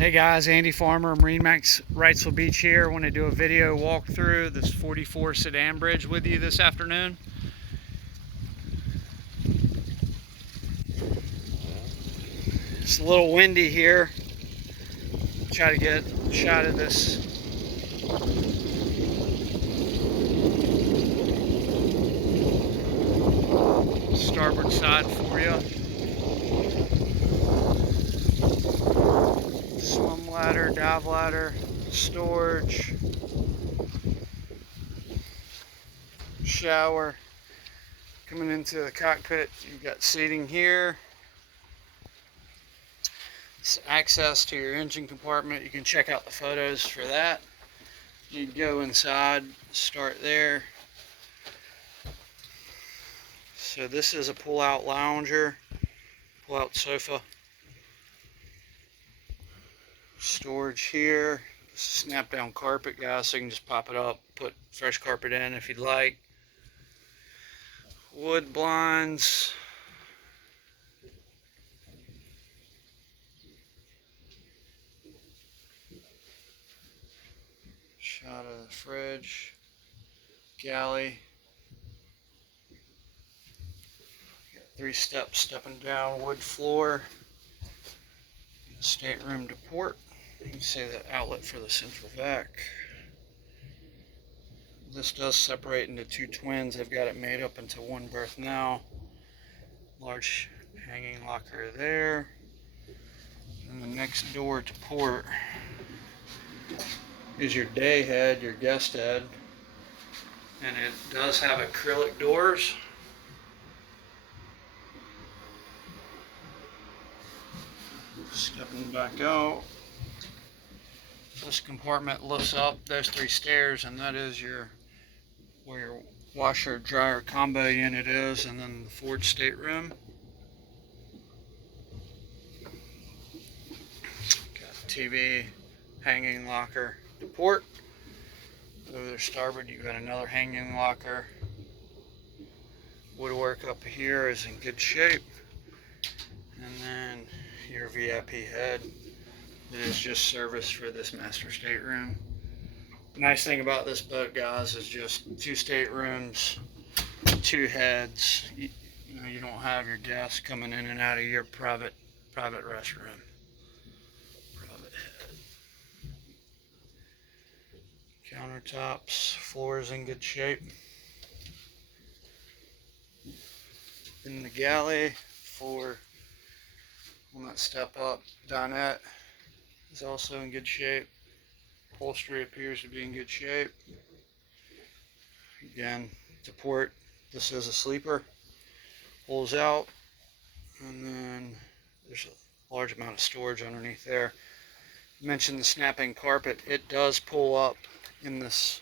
Hey guys, Andy Farmer, MarineMax Wrightsville Beach here. I want to do a video walkthrough this 44 Sedan Bridge with you this afternoon. It's a little windy here. Try to get a shot of this starboard side for you. Swim ladder, dive ladder, storage, shower. Coming into the cockpit, you've got seating here. It's access to your engine compartment. You can check out the photos for that. You go inside, start there. So this is a pull-out lounger, pull-out sofa. Storage here. Snap down carpet, guys, so you can just pop it up, put fresh carpet in if you'd like. Wood blinds. Shot of the fridge. Galley. Got 3 steps stepping down, wood floor. Stateroom to port. You can see the outlet for the central vac. This does separate into 2 twins. They've got it made up into 1 berth now. Large hanging locker there. And the next door to port is your day head, your guest head. And it does have acrylic doors. Stepping back out. This compartment lifts up those 3 stairs, and that is where your washer dryer combo unit is, and then the forward stateroom. Got TV, hanging locker to port. Over there starboard, you've got another hanging locker. Woodwork up here is in good shape, and then your VIP head. It is just service for this master stateroom. The nice thing about this boat, guys, is just 2 staterooms, 2 heads. You don't have your guests coming in and out of your private restroom. Private head. Countertops, floors in good shape. In the galley, for on that step up, dinette is also in good shape. Upholstery appears to be in good shape. Again, to port, this is a sleeper. Pulls out, and then there's a large amount of storage underneath there. I mentioned the snapping carpet. It does pull up in this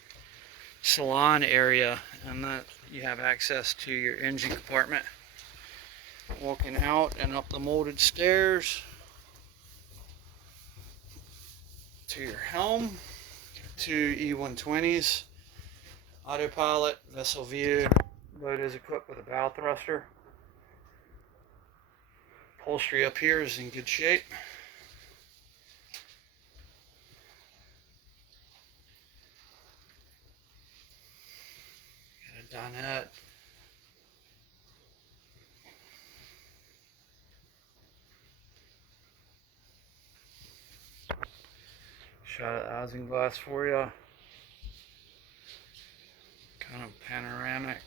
salon area, and that you have access to your engine compartment. Walking out and up the molded stairs to your Helm, 2 E120s, autopilot, vessel view. Boat is equipped with a bow thruster. Upholstery up here is in good shape. Got a dinette. Shot of the isinglass for you. Kind of panoramic.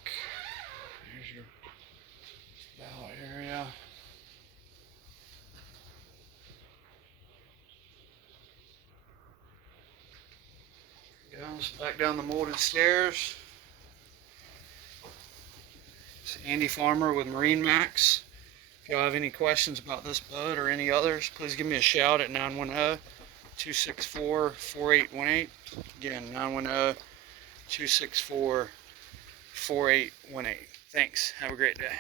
Here's your bow area. Goes back down the molded stairs. It's Andy Farmer with MarineMax. If y'all have any questions about this boat or any others, please give me a shout at 910-264-4818. Again, 910-264-4818. Thanks. Have a great day.